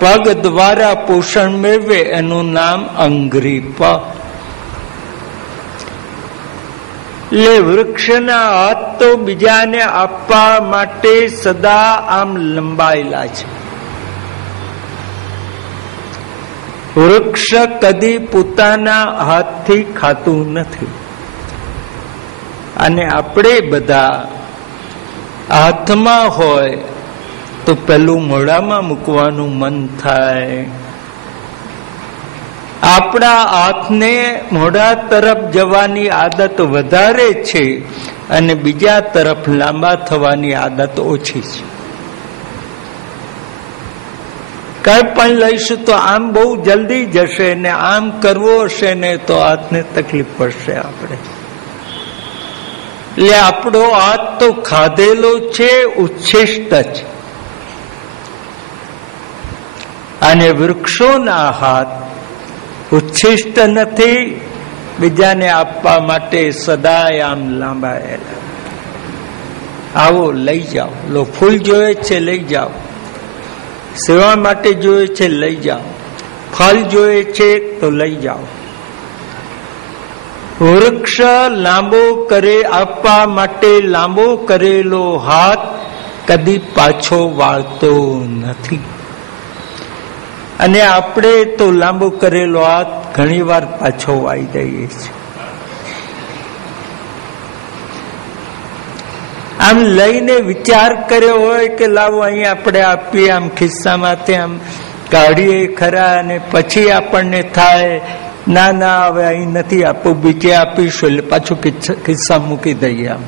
પગ દ્વારા પોષણ મેળવે એનું નામ અંગ્રીપ. એટલે વૃક્ષના હાથ તો બીજાને આપવા માટે સદા આમ લંબાયેલા છે. વૃક્ષ કદી પોતાના હાથથી ખાતું નથી. અને આપણે બધા હાથમાં હોય તો પેલું મોઢામાં મૂકવાનું મન થાય. આપણા હાથને મોઢા તરફ જવાની આદત વધારે છે અને બીજા તરફ લાંબા થવાની આદત ઓછી છે. કઈ પણ લઈશું તો આમ બહુ જલ્દી જશે ને આમ કરવો હશે ને તો હાથને તકલીફ પડશે. આપણે એટલે આપણો હાથ તો ખાધેલો છે, ઉચ્છિષ્ટ છે. અને વૃક્ષોના હાથ ઉચ્છિષ્ટ નથી, બીજાને આપવા માટે સદાય આમ લાંબાયેલા. આવો લઈ જાઓ, લો ફૂલ જોઈએ છે લઈ જાઓ, સેવા માટે જોઈએ છે લઈ જાઓ, ફળ જોઈએ છે તો લઈ જાઓ. વૃક્ષ લાંબો કરે આપવા માટે લાંબો કરેલો હાથ કદી પાછો વાળતો નથી. અને આપણે તો લાંબો કરેલો હાથ ઘણી વાર પાછો વાળી દઈએ છીએ. આમ લઈને વિચાર કર્યો હોય કે લાવો અહીં આપણે આપીએ, આમ ખિસ્સામાંથી આમ કાઢીએ ખરા, અને પછી આપણને થાય ના ના હવે અહીં નથી આપવું, બીજે આપીશું, એટલે પાછું ખિસ્સા મૂકી દઈએ. આમ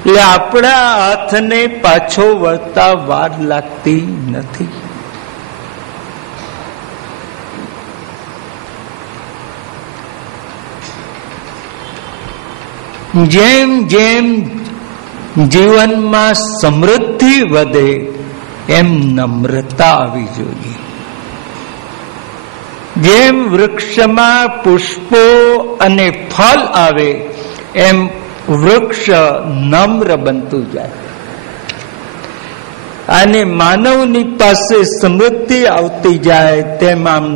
એટલે આપણા હાથને પાછો વળતા વાર લાગતી નથી. જેમ જેમ જીવનમાં સમૃદ્ધિ વધે એમ નમ્રતા આવી જોઈએ. જેમ વૃક્ષમાં પુષ્પો અને ફળ આવે એમ વૃક્ષ નમ્ર બનતું જાય. અને માનવની પાસે સમૃદ્ધિ આવતી જાય તેમ આમ,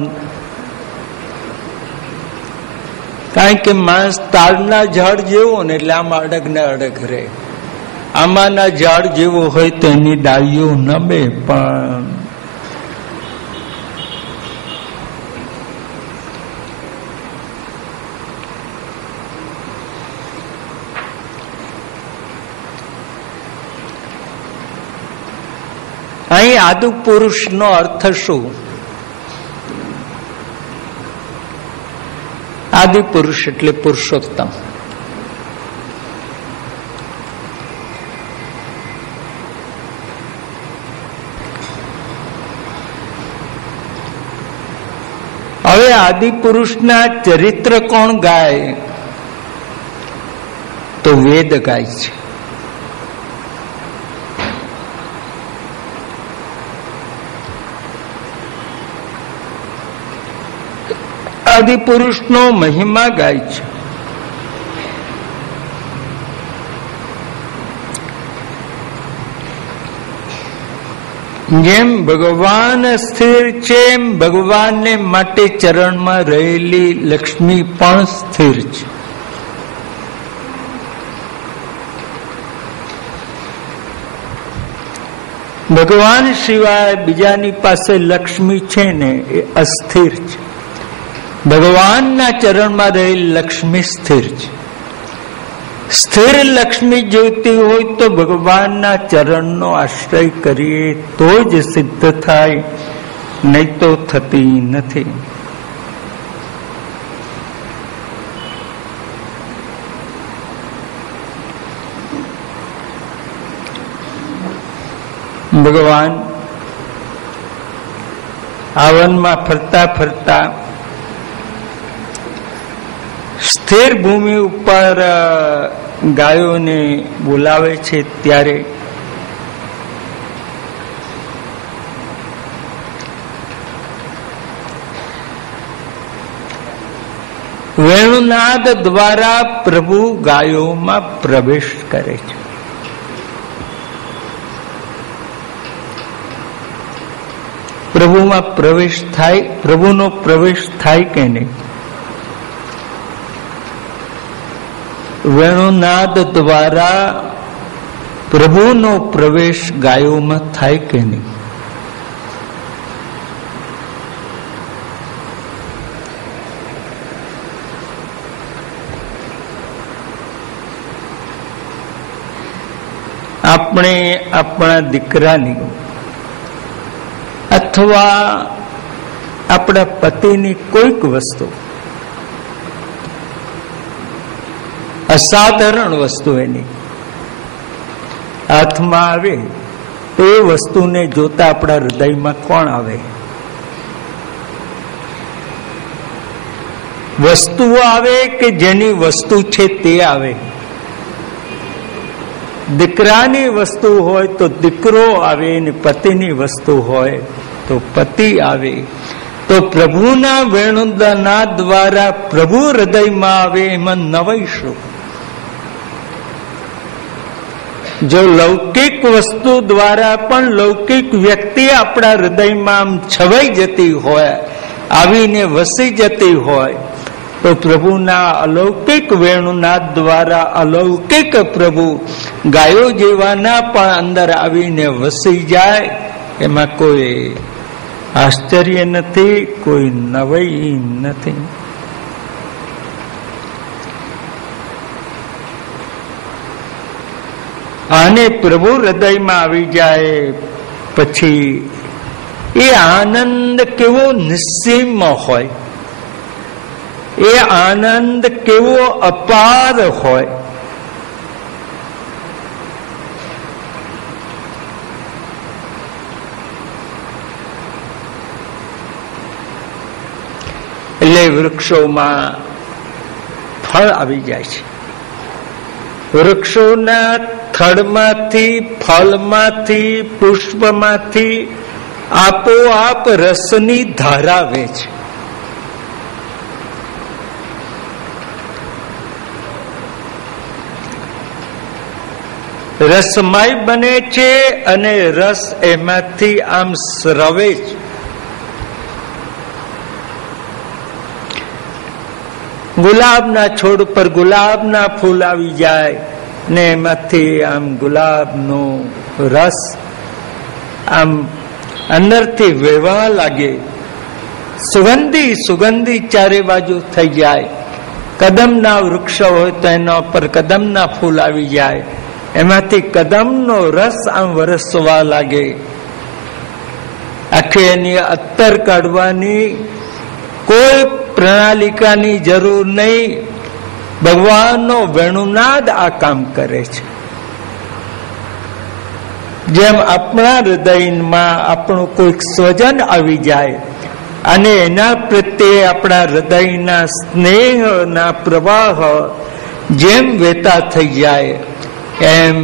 કારણ કે માણસ તાડના ઝાડ જેવો ને એટલે આમાં અડગ ને અડગ રહે. આમાંના ઝાડ જેવો હોય તો એની ડાળીઓ નમે, પણ અહીં આદિ પુરુષનો અર્થ શું? આદિ પુરુષ એટલે પુરુષોત્તમ. હવે આદિ પુરુષના ચરિત્ર કોણ ગાય? તો વેદ ગાય છે. આદિ પુરુષનો મહિમા ગાય છે. જેમ ભગવાન સ્થિર છે એમ ભગવાનને માટે ચરણમાં રહેલી લક્ષ્મી પણ સ્થિર છે. ભગવાન સિવાય બીજાની પાસે લક્ષ્મી છે ને એ અસ્થિર છે. ભગવાનના ચરણમાં રહેલી લક્ષ્મી સ્થિર છે. સ્થિર લક્ષ્મી જોઈતી હોય તો ભગવાનના ચરણનો આશ્રય કરીએ તો જ સિદ્ધ થાય, નહીં તો થતી નથી. ભગવાન આવનમાં ફરતા ફરતા સ્થિર ભૂમિ ઉપર ગાયોને બોલાવે છે. ત્યારે વેણુનાદ દ્વારા પ્રભુ ગાયોમાં પ્રવેશ કરે છે. પ્રભુમાં પ્રવેશ થાય, પ્રભુનો પ્રવેશ થાય કે નહીં? વેણુનાદ દ્વારા પ્રભુનો પ્રવેશ ગાયોમાં થાય કે નહીં? આપણે આપણા દીકરાની અથવા આપણા પતિની કોઈક વસ્તુ, અસાધારણ વસ્તુ એની હાથમાં આવે તો એ વસ્તુને જોતા આપણા હૃદયમાં કોણ આવે? વસ્તુ આવે કે જેની વસ્તુ છે તે આવે? દીકરાની વસ્તુ હોય તો દીકરો આવે, ને પતિની વસ્તુ હોય તો પતિ આવે. તો પ્રભુના વેણુનાદ દ્વારા પ્રભુ હૃદયમાં આવે, એમાં નવાઈ શું? જો લૌકિક વસ્તુ દ્વારા પણ લૌકિક વ્યક્તિ આપણા હૃદયમાં આમ છવાઈ જતી હોય, આવીને વસી જતી હોય, તો પ્રભુના અલૌકિક વેણુનાદ દ્વારા અલૌકિક પ્રભુ ગાયો જેવાના પણ અંદર આવીને વસી જાય, એમાં કોઈ આશ્ચર્ય નથી, કોઈ નવાઈ નથી. આને પ્રભુ હૃદયમાં આવી જાય પછી એ આનંદ કેવો નિસ્સીમ હોય, એ આનંદ કેવો અપાર હોય. એટલે વૃક્ષોમાં ફળ આવી જાય છે. વૃક્ષોના થડમાંથી, ફળમાંથી, પુષ્પમાંથી આપોઆપ રસની ધારા આવે છે. રસમય બને છે અને રસ એમાંથી આમ સ્રવે છે. ગુલાબના છોડ પર ગુલાબના ફૂલ આવી જાય ને એમાંથી આમ ગુલાબનો રસ આમ અંદરથી વહેવા લાગે, સુગંધી સુગંધી ચારે બાજુ થઈ જાય. કદમના વૃક્ષ હોય તો એના પર કદમના ફૂલ આવી જાય, એમાંથી કદમનો રસ આમ વરસવા લાગે. આખી એની અત્તર કાઢવાની કોઈ પ્રણાલિકાની જરૂર નહીં. ભગવાનનો વેણુનાદ આ કામ કરે છે. જેમ આપણા હૃદયમાં આપણું કોઈક સ્વજન આવી જાય અને એના પ્રત્યે આપણા હૃદયના સ્નેહના પ્રવાહ જેમ વહેતા થઈ જાય, એમ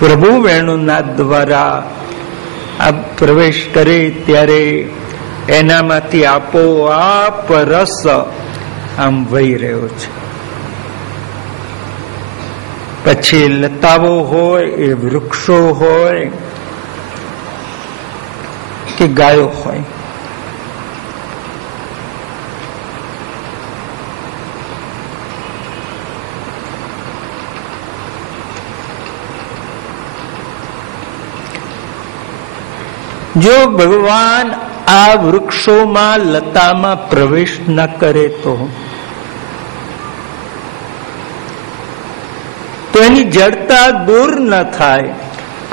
પ્રભુ વેણુનાદ દ્વારા આ પ્રવેશ કરે ત્યારે એનામાંથી આપોઆપ રસ આમ વહી રહ્યો છે. પછી લતાઓ હોય, એ વૃક્ષો હોય કે ગાયો હોય, જો ભગવાન આ વૃક્ષોમાં, લતામાં પ્રવેશ ન કરે તો એની જડતા દૂર ન થાય,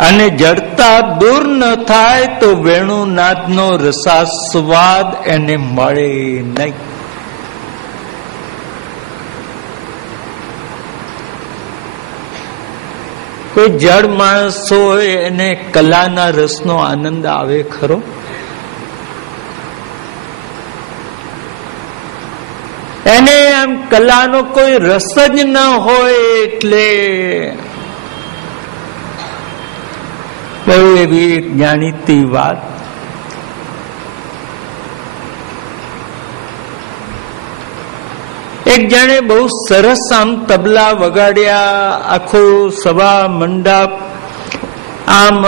અને જડતા દૂર ન થાય તો વેણુનાદનો રસાસ્વાદ એને મળે નહીં. કોઈ જડ માણસ હોય એને કલાના રસનો આનંદ આવે ખરો? એને આમ કલાનો કોઈ રસ જ ન હોય, એટલે બહુ એવી એક જાણીતી વાત, એક જણે બહુ સરસ આમ તબલા વગાડ્યા, આખો સભા મંડપ આમ